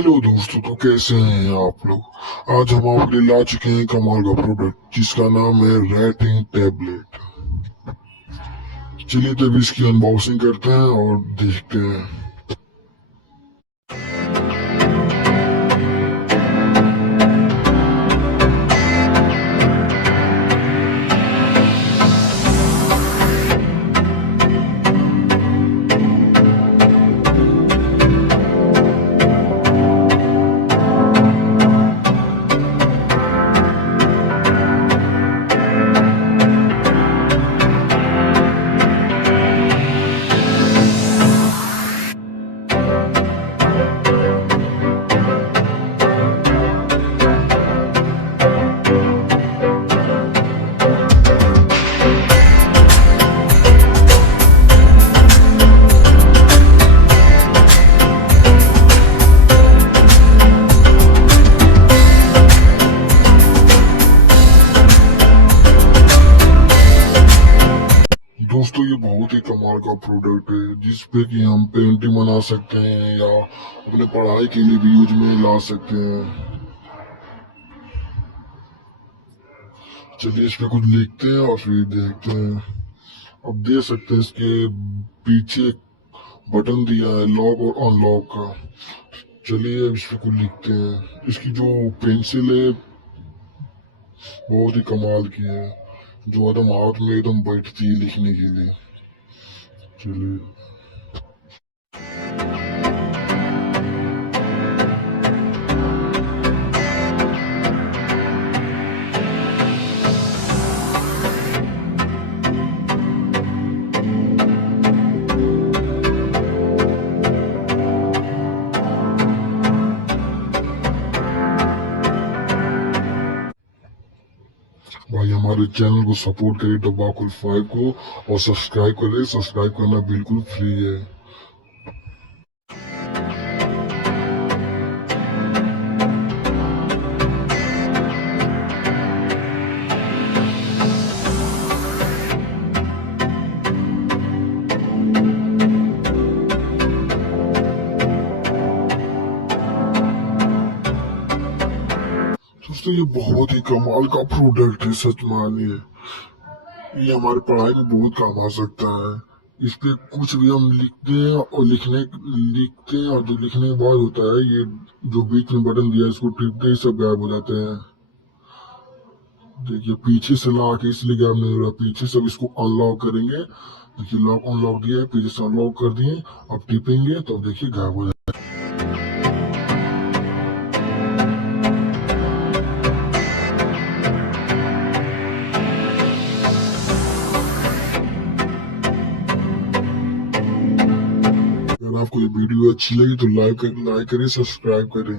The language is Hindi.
हेलो दोस्तों, तो कैसे हैं आप लोग। आज हम आपके लिए ला चुके हैं कमाल का प्रोडक्ट जिसका नाम है राइटिंग टैबलेट। चलिए तब इसकी अनबॉक्सिंग करते हैं और देखते हैं। दोस्तों, ये बहुत ही कमाल का प्रोडक्ट है जिसपे कि हम पेंटिंग बना सकते हैं या अपने पढ़ाई के लिए भी यूज में ला सकते हैं। चलिए इस पे कुछ लिखते हैं और फिर देखते हैं। अब देख सकते हैं इसके पीछे बटन दिया है लॉक और अनलॉक का। चलिए अब इस पे कुछ लिखते हैं। इसकी जो पेंसिल है बहुत ही कमाल की है, जो एकदम हाथ में एकदम बैठती है लिखने के लिए। चलिए भाई, हमारे चैनल को सपोर्ट करिए टबाकुल 5 को और सब्सक्राइब करें। सब्सक्राइब करना बिल्कुल फ्री है। दोस्तों, ये बहुत ही कमाल का प्रोडक्ट है, सच मानिए। ये हमारी पढ़ाई में बहुत काम आ सकता है। इस पे कुछ भी हम लिखते हैं और लिखते हैं और जो लिखने के बाद होता है, ये जो बीच में बटन दिया है इसको टिपते ही सब गायब हो जाते हैं। देखिए पीछे से लॉक है इसलिए गायब नहीं हो रहा। पीछे से अब इसको अनलॉक करेंगे। देखिए लॉक अनलॉक दिया है, पीछे से अनलॉक कर दिए। अब टिपेंगे तो देखिए गायब हो जाए। अगर आपको ये वीडियो अच्छी लगी तो लाइक करें, सब्सक्राइब करें।